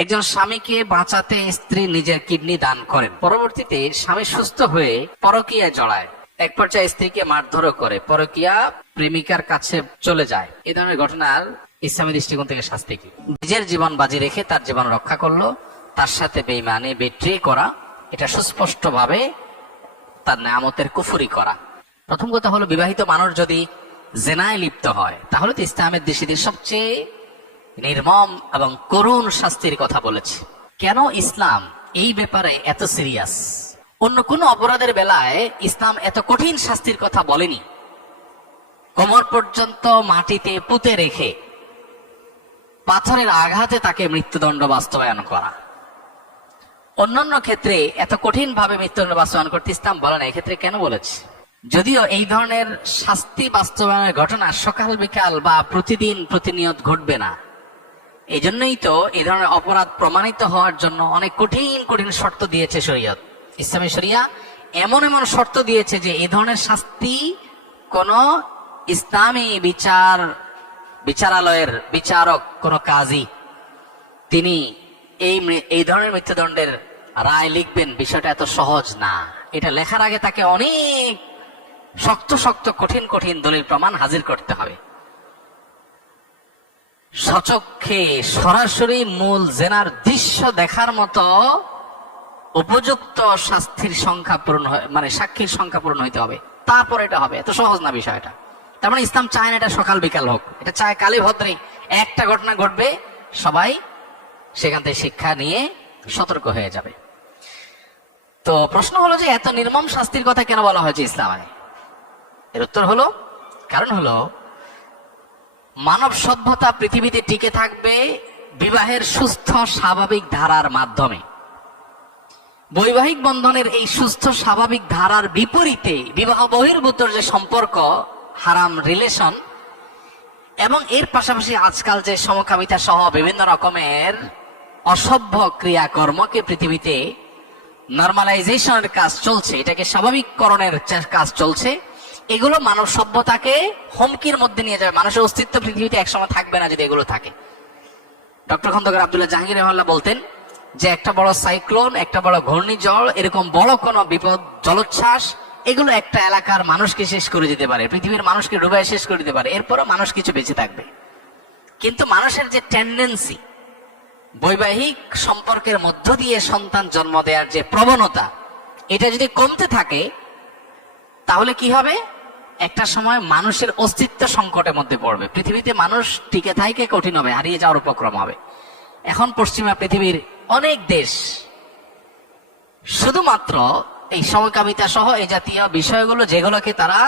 একজন স্বামীকে বাঁচাতে স্ত্রী নিজের কিডনি দান করেন, পরবর্তীতে স্বামী সুস্থ হয়ে পরকীয়ায় জড়ায়, এক পর্যায়ে স্ত্রীকে মারধরও করে, পরকীয়া প্রেমিকার কাছে চলে যায়। এই ধরনের ঘটনার ইসলামী দৃষ্টিকোণ থেকে শাস্তি কি? নিজের জীবন বাজি রেখে তার জীবন রক্ষা করলো, তার সাথে বেঈমানি বিট্রে করা, এটা সুস্পষ্ট ভাবে তার নেয়ামতের কুফরি করা। প্রথম কথা হলো, বিবাহিত মানুষ যদি জেনায় লিপ্ত হয় তাহলে তো ইসলামের দৃষ্টিতে সবচেয়ে নির্মম এবং করুণ শাস্তির কথা বলেছে। কেন ইসলাম এই ব্যাপারে এত সিরিয়াস? অন্য কোন অপরাধের বেলায় ইসলাম এত কঠিন শাস্তির কথা বলেনি। কোমর পর্যন্ত মাটিতে পুঁতে রেখে পাথরের আঘাতে তাকে মৃত্যুদণ্ড বাস্তবায়ন করা, অন্যান্য ক্ষেত্রে এত কঠিন ভাবে মৃত্যুদণ্ড বাস্তবায়ন করতে ইসলাম বলে না। এক্ষেত্রে কেন বলেছে? যদিও এই ধরনের শাস্তি বাস্তবায়নের ঘটনা সকাল বিকাল বা প্রতিদিন প্রতিনিয়ত ঘটবে না, এই জন্যই তো এই ধরনের অপরাধ প্রমাণিত হওয়ার জন্য অনেক কঠিন কঠিন শর্ত দিয়েছে শরীয়ত। ইসলামী শরিয়া এমন এমন শর্ত দিয়েছে যে এই ধরনের শাস্তি কোন ইসলামী বিচারালয়ের বিচারক, কোন কাজী, তিনি এই ধরনের মৃত্যুদণ্ডের রায় লিখবেন, বিষয়টা এত সহজ না। এটা লেখার আগে তাকে অনেক শক্ত শক্ত কঠিন কঠিন দলিল প্রমাণ হাজির করতে হবে। সচক্ষে সরাসরি মূল জেনার দৃশ্য দেখার মতো উপযুক্ত শাস্তির সংখ্যা পূরণ, মানে সাক্ষীর সংখ্যা পূরণ হইতে হবে, তারপর এটা হবে। এত সহজ না বিষয়টা। তার মানে ইসলাম চায় না এটা সকাল বিকাল হোক, এটা চায় কালে ভদ্রে একটা ঘটনা ঘটবে, সবাই সেখান থেকে শিক্ষা নিয়ে সতর্ক হয়ে যাবে। তো প্রশ্ন হলো যে এত নির্মম শাস্তির কথা কেন বলা হয়েছে ইসলামে? এর উত্তর হলো, কারণ হলো মানব সভ্যতা পৃথিবীতে টিকে থাকবে বিবাহের সুস্থ স্বাভাবিক ধারার মাধ্যমে। বৈবাহিক বন্ধনের এই সুস্থ স্বাভাবিক ধারার বিপরীতে বিবাহ বহির্ভূত যে সম্পর্ক, হারাম রিলেশন, এবং এর পাশাপাশি আজকাল যে সমকামিতা সহ বিভিন্ন রকমের অসভ্য ক্রিয়াকর্মকে পৃথিবীতে নরমালাইজেশনের কাজ চলছে, এটাকে স্বাভাবিককরণের কাজ চলছে, এগুলো মানব সভ্যতাকে হুমকির মধ্যে নিয়ে যাবে। মানুষের অস্তিত্ব পৃথিবীতে একসময় থাকবে না যদি এগুলো থাকে। ডক্টর খন্দকার আব্দুল্লাহ জাহাঙ্গীর রহমাল্লাহ বলতেন যে একটা বড় সাইক্লোন, একটা বড় ঘূর্ণিঝড়, এরকম বড় কোনো বিপদ, জলোচ্ছ্বাস, এগুলো একটা এলাকার মানুষকে শেষ করে দিতে পারে, পৃথিবীর মানুষকে ডুবাই শেষ করে দিতে পারে, এরপরও মানুষ কিছু বেঁচে থাকবে। কিন্তু মানুষের যে টেন্ডেন্সি, বৈবাহিক সম্পর্কের মধ্য দিয়ে সন্তান জন্ম দেওয়ার যে প্রবণতা, এটা যদি কমতে থাকে তাহলে কি হবে? একটা সময় মানুষের অস্তিত্ব সংকটের মধ্যে পড়বে, পৃথিবীতে মানুষ টিকে থাকতে কঠিন হবে, হারিয়ে যাওয়ার উপক্রম হবে। এখন পশ্চিমা পৃথিবীর অনেক দেশ শুধুমাত্র এই সমকামিতা সহ এই জাতীয় বিষয়গুলো, যেগুলোকে তারা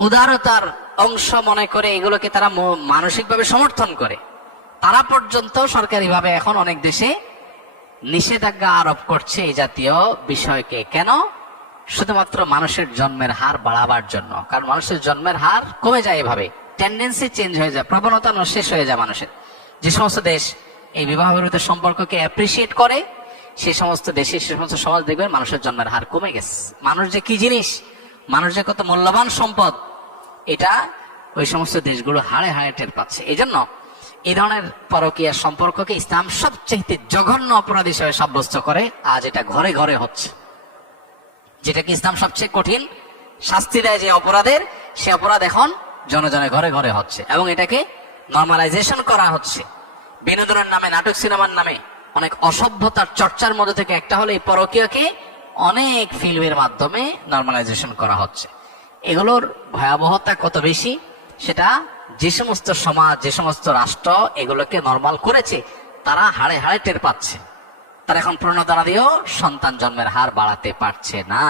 উদারতার অংশ মনে করে, এগুলোকে তারা মানসিকভাবে সমর্থন করে, তারা পর্যন্ত সরকারিভাবে এখন অনেক দেশে নিষেধাজ্ঞা আরোপ করছে এই জাতীয় বিষয়কে। কেন? শুধুমাত্র মানুষের জন্মের হার বাড়াবার জন্য। কারণ মানুষের জন্মের হার কমে যায়, এভাবে টেন্ডেন্সি চেঞ্জ হয়ে যায়, প্রবণতা শেষ হয়ে যায় মানুষের। যে সমস্ত দেশ এই বিবাহ বিরোধী সম্পর্ককে অ্যাপ্রিসিয়েট করে, সে সমস্ত দেশে, সে সমস্ত সমাজ দেখবেন মানুষের জন্মের হার কমে গেছে। মানুষ যে কি জিনিস, মানুষ যে কত মূল্যবান সম্পদ, এটা ওই সমস্ত দেশগুলো হাড়ে হাড়ে টের পাচ্ছে। এই জন্য এই ধরনের পরকীয়া সম্পর্ককে ইসলাম সবচেয়ে জঘন্য অপরাধ হিসেবে সাব্যস্ত করে। আজ এটা ঘরে ঘরে হচ্ছে, যেটাকে ইসলাম সবচেয়ে কঠিন শাস্তি দেয় যে অপরাধের, সে অপরাধ এখন জনে জনে ঘরে ঘরে হচ্ছে, এবং এটাকে নরমালাইজেশন করা হচ্ছে। বিনোদনের নামে, নাটক সিনেমার নামে অনেক অসভ্যতার চর্চার মধ্যে থেকে একটা হলো এই পরকীয়াকে অনেক ফিল্মের মাধ্যমে নরমালাইজেশন করা হচ্ছে। এগুলোর ভয়াবহতা কত বেশি, সেটা যে সমস্ত সমাজ, যে সমস্ত রাষ্ট্র এগুলোকে নরমাল করেছে, তারা হাড়ে হাড়ে টের পাচ্ছে। তারা এখন প্রণোদনা দিয়েও সন্তান জন্মের হার বাড়াতে পারছে না।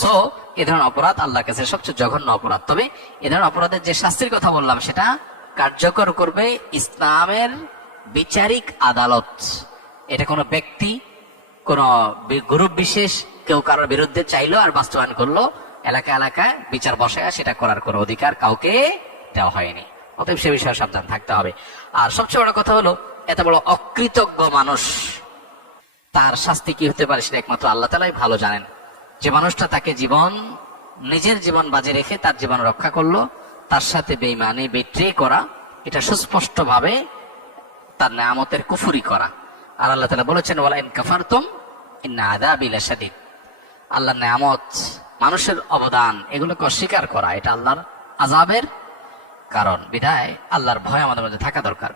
সো এ ধরনের অপরাধ আল্লাহর কাছে সবচেয়ে জঘন্য অপরাধ। তবে এ ধরনের অপরাধের যে শাস্তির কথা বললাম, সেটা কার্যকর করবে ইসলামের বিচারিক আদালত। এটা কোনো ব্যক্তি, কোন গ্রুপ বিশেষ কেউ কারোর বিরুদ্ধে চাইলো আর বাস্তবায়ন করলো, এলাকা এলাকায় বিচার বসায়, সেটা করার কোনো অধিকার কাউকে দেওয়া হয়নি। অতএব সে বিষয়ে সাবধান থাকতে হবে। আর সবচেয়ে বড় কথা হলো, এত বড় অকৃতজ্ঞ মানুষ, তার শাস্তি কি হতে পারে সেটা একমাত্র আল্লাহ তাআলাই ভালো জানেন। যে মানুষটা তাকে নিজের জীবন বাজি রেখে তার জীবন রক্ষা করলো, তার সাথে বেঈমানি বিট্রে করা, এটা সুস্পষ্ট ভাবে তার নিয়ামতের কুফরি করা। আর আল্লাহ তাআলা বলেছেন ওয়ালা ইন কাফারতুম ইন্না আযাবি লাশাদীদ, আল্লাহর নিয়ামত, মানুষের অবদান, এগুলোকে অস্বীকার করা এটা আল্লাহর আযাবের কারণ। বিধায় আল্লাহর ভয় আমাদের মধ্যে থাকা দরকার।